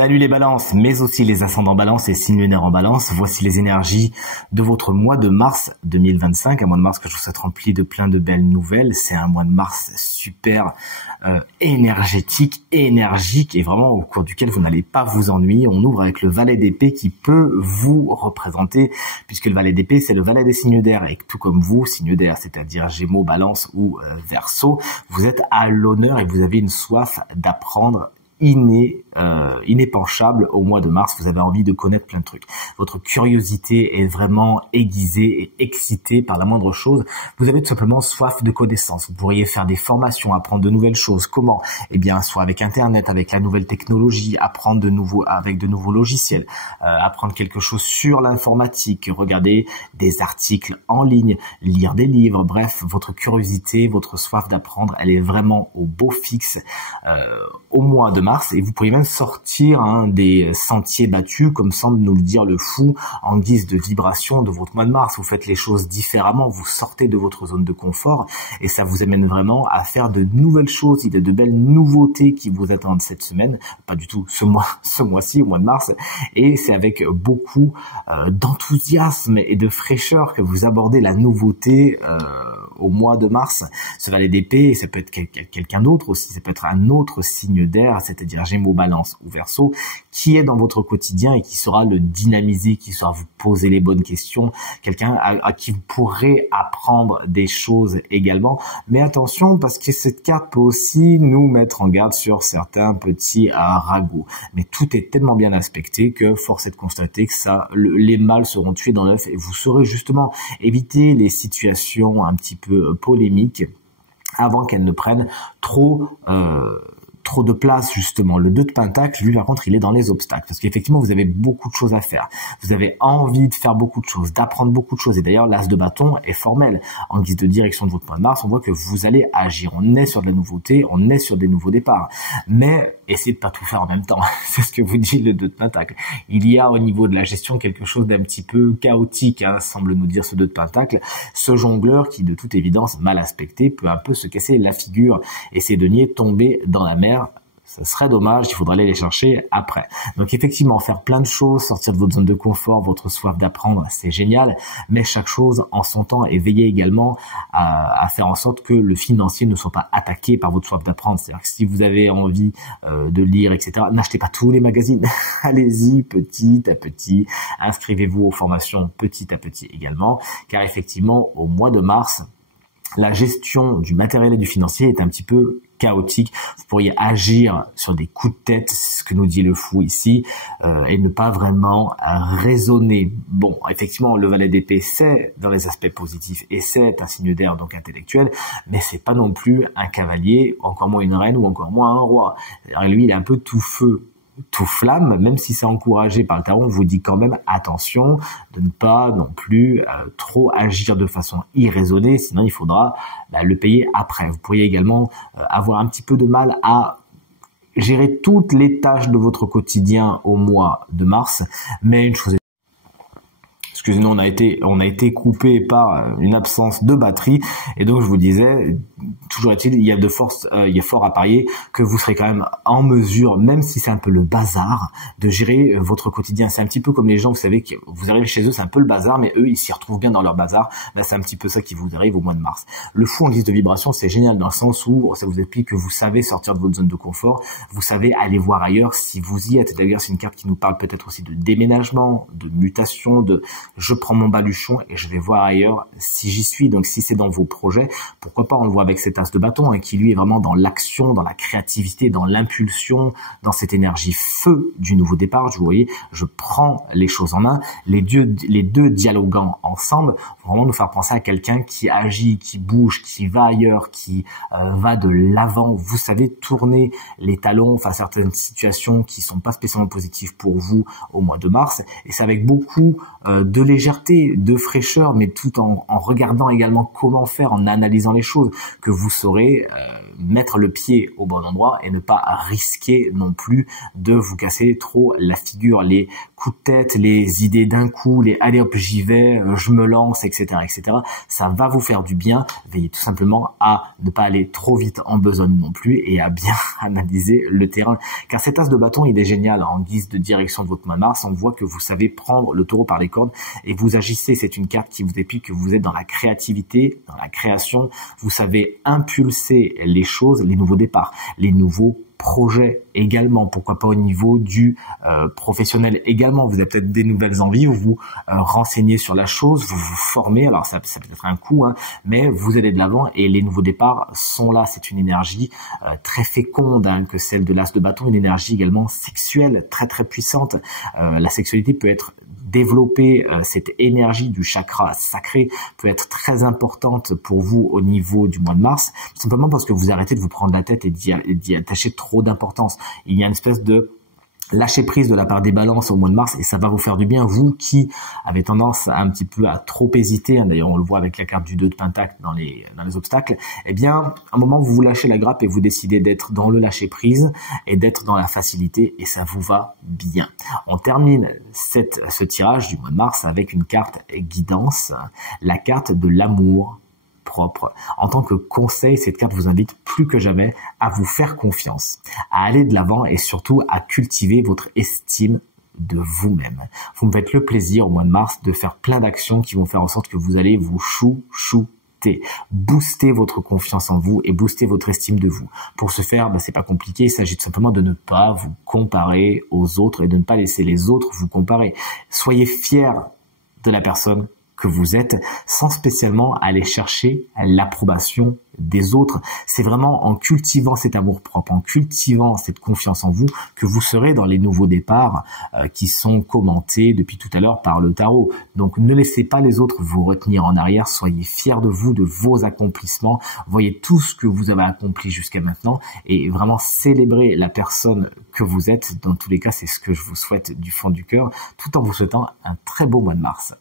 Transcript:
Salut les balances, mais aussi les ascendants balance et signes lunaires en balance. Voici les énergies de votre mois de mars 2025. Un mois de mars que je vous souhaite rempli de plein de belles nouvelles. C'est un mois de mars super énergétique, énergique et vraiment au cours duquel vous n'allez pas vous ennuyer. On ouvre avec le valet d'épée qui peut vous représenter puisque le valet d'épée c'est le valet des signes d'air et tout comme vous, signes d'air, c'est-à-dire Gémeaux, Balance ou Verseau, vous êtes à l'honneur et vous avez une soif d'apprendre inépanchable au mois de mars. Vous avez envie de connaître plein de trucs. Votre curiosité est vraiment aiguisée et excitée par la moindre chose. Vous avez tout simplement soif de connaissances. Vous pourriez faire des formations, apprendre de nouvelles choses. Comment? Eh bien, soit avec Internet, avec la nouvelle technologie, apprendre avec de nouveaux logiciels, apprendre quelque chose sur l'informatique, regarder des articles en ligne, lire des livres. Bref, votre curiosité, votre soif d'apprendre, elle est vraiment au beau fixe au mois de mars. Et vous pourriez même sortir des sentiers battus, comme semble nous le dire le fou, en guise de vibration de votre mois de mars. Vous faites les choses différemment, vous sortez de votre zone de confort et ça vous amène vraiment à faire de nouvelles choses. Il y a de belles nouveautés qui vous attendent cette semaine, pas du tout ce mois-ci, au mois de mars, et c'est avec beaucoup d'enthousiasme et de fraîcheur que vous abordez la nouveauté au mois de mars. Ce valet d'épée, ça peut être quelqu'un d'autre aussi, ça peut être un autre signe d'air, c'est-à-dire Gémeaux, Balance ou Verseau, qui est dans votre quotidien et qui saura le dynamiser, qui saura vous poser les bonnes questions, quelqu'un à qui vous pourrez apprendre des choses également. Mais attention, parce que cette carte peut aussi nous mettre en garde sur certains petits ragots. Mais tout est tellement bien aspecté que force est de constater que les mâles seront tués dans l'œuf et vous saurez justement éviter les situations un petit peu polémiques avant qu'elles ne prennent trop de place justement. Le 2 de Pentacle, lui par contre, il est dans les obstacles parce qu'effectivement vous avez beaucoup de choses à faire. Vous avez envie de faire beaucoup de choses, d'apprendre beaucoup de choses et d'ailleurs l'As de bâton est formel. En guise de direction de votre mois de mars, on voit que vous allez agir. On est sur de la nouveauté, on est sur des nouveaux départs. Mais essayez de pas tout faire en même temps. C'est ce que vous dit le 2 de Pentacle. Il y a au niveau de la gestion quelque chose d'un petit peu chaotique, semble nous dire ce 2 de Pentacle. Ce jongleur qui de toute évidence mal aspecté peut un peu se casser la figure et ces deniers tomber dans la mer. Ça serait dommage, il faudra aller les chercher après. Donc effectivement, faire plein de choses, sortir de votre zone de confort, votre soif d'apprendre, c'est génial, mais chaque chose en son temps et veillez également à faire en sorte que le financier ne soit pas attaqué par votre soif d'apprendre. C'est-à-dire que si vous avez envie de lire, etc., n'achetez pas tous les magazines. Allez-y petit à petit, inscrivez-vous aux formations petit à petit également, car effectivement, au mois de mars, la gestion du matériel et du financier est un petit peu chaotique. Vous pourriez agir sur des coups de tête, c'est ce que nous dit le fou ici, et ne pas vraiment raisonner. Bon, effectivement, le valet d'épée, c'est dans les aspects positifs et c'est un signe d'air, donc intellectuel, mais c'est pas non plus un cavalier, encore moins une reine ou encore moins un roi. Alors, lui, il est un peu tout feu, tout flamme, même si c'est encouragé par le tarot, on vous dit quand même attention de ne pas non plus trop agir de façon irraisonnée, sinon il faudra le payer après. Vous pourriez également avoir un petit peu de mal à gérer toutes les tâches de votre quotidien au mois de mars, mais une chose est... Excusez-nous, on a été coupé par une absence de batterie et donc je vous disais, toujours est-il, il y a fort à parier que vous serez quand même en mesure, même si c'est un peu le bazar, de gérer votre quotidien. C'est un petit peu comme les gens, vous savez, que vous arrivez chez eux, c'est un peu le bazar, mais eux, ils s'y retrouvent bien dans leur bazar. Ben, c'est un petit peu ça qui vous arrive au mois de mars. Le fou en guise de vibration, c'est génial dans le sens où ça vous explique que vous savez sortir de votre zone de confort, vous savez aller voir ailleurs si vous y êtes. D'ailleurs, c'est une carte qui nous parle peut-être aussi de déménagement, de mutation, de je prends mon baluchon et je vais voir ailleurs si j'y suis. Donc si c'est dans vos projets, pourquoi pas, on le voit avec cet as de bâton qui lui est vraiment dans l'action, dans la créativité, dans l'impulsion, dans cette énergie feu du nouveau départ. Vous voyez, je prends les choses en main. Les deux dialoguant ensemble vont vraiment nous faire penser à quelqu'un qui agit, qui bouge, qui va ailleurs, qui va de l'avant. Vous savez tourner les talons face à certaines situations qui sont pas spécialement positives pour vous au mois de mars. Et c'est avec beaucoup de légèreté, de fraîcheur, mais tout en regardant également comment faire, en analysant les choses, que vous vous saurez mettre le pied au bon endroit et ne pas risquer non plus de vous casser trop la figure. Les coups de tête, les idées d'un coup, les allez hop j'y vais, je me lance, etc., etc. Ça va vous faire du bien. Veillez tout simplement à ne pas aller trop vite en besogne non plus et à bien analyser le terrain. Car cet as de bâton, il est génial en guise de direction de votre mois de mars. On voit que vous savez prendre le taureau par les cornes et vous agissez. C'est une carte qui vous explique que vous êtes dans la créativité, dans la création. Vous savez impulser les choses, les nouveaux départs, les nouveaux projets également, pourquoi pas au niveau du professionnel également. Vous avez peut-être des nouvelles envies, vous vous renseignez sur la chose, vous vous formez, alors ça peut être un coup, hein, mais vous allez de l'avant et les nouveaux départs sont là. C'est une énergie très féconde hein, que celle de l'as de bâton, une énergie également sexuelle très très puissante. La sexualité peut être développer cette énergie du chakra sacré peut être très importante pour vous au niveau du mois de mars, simplement parce que vous arrêtez de vous prendre la tête et d'y attacher trop d'importance. Il y a une espèce de lâcher prise de la part des balances au mois de mars et ça va vous faire du bien. Vous qui avez tendance un petit peu à trop hésiter, hein, d'ailleurs on le voit avec la carte du 2 de pentacle dans les obstacles, eh bien à un moment vous vous lâchez la grappe et vous décidez d'être dans le lâcher prise et d'être dans la facilité et ça vous va bien. On termine ce tirage du mois de mars avec une carte guidance, la carte de l'amour propre. En tant que conseil, cette carte vous invite plus que jamais à vous faire confiance, à aller de l'avant et surtout à cultiver votre estime de vous-même. Vous me faites le plaisir au mois de mars de faire plein d'actions qui vont faire en sorte que vous allez vous chouchouter, booster votre confiance en vous et booster votre estime de vous. Pour ce faire, c'est pas compliqué, il s'agit tout simplement de ne pas vous comparer aux autres et de ne pas laisser les autres vous comparer. Soyez fiers de la personne que vous êtes sans spécialement aller chercher l'approbation des autres. C'est vraiment en cultivant cet amour-propre, en cultivant cette confiance en vous que vous serez dans les nouveaux départs qui sont commentés depuis tout à l'heure par le tarot. Donc ne laissez pas les autres vous retenir en arrière, soyez fiers de vous, de vos accomplissements, voyez tout ce que vous avez accompli jusqu'à maintenant et vraiment célébrez la personne que vous êtes. Dans tous les cas, c'est ce que je vous souhaite du fond du cœur, tout en vous souhaitant un très beau mois de mars.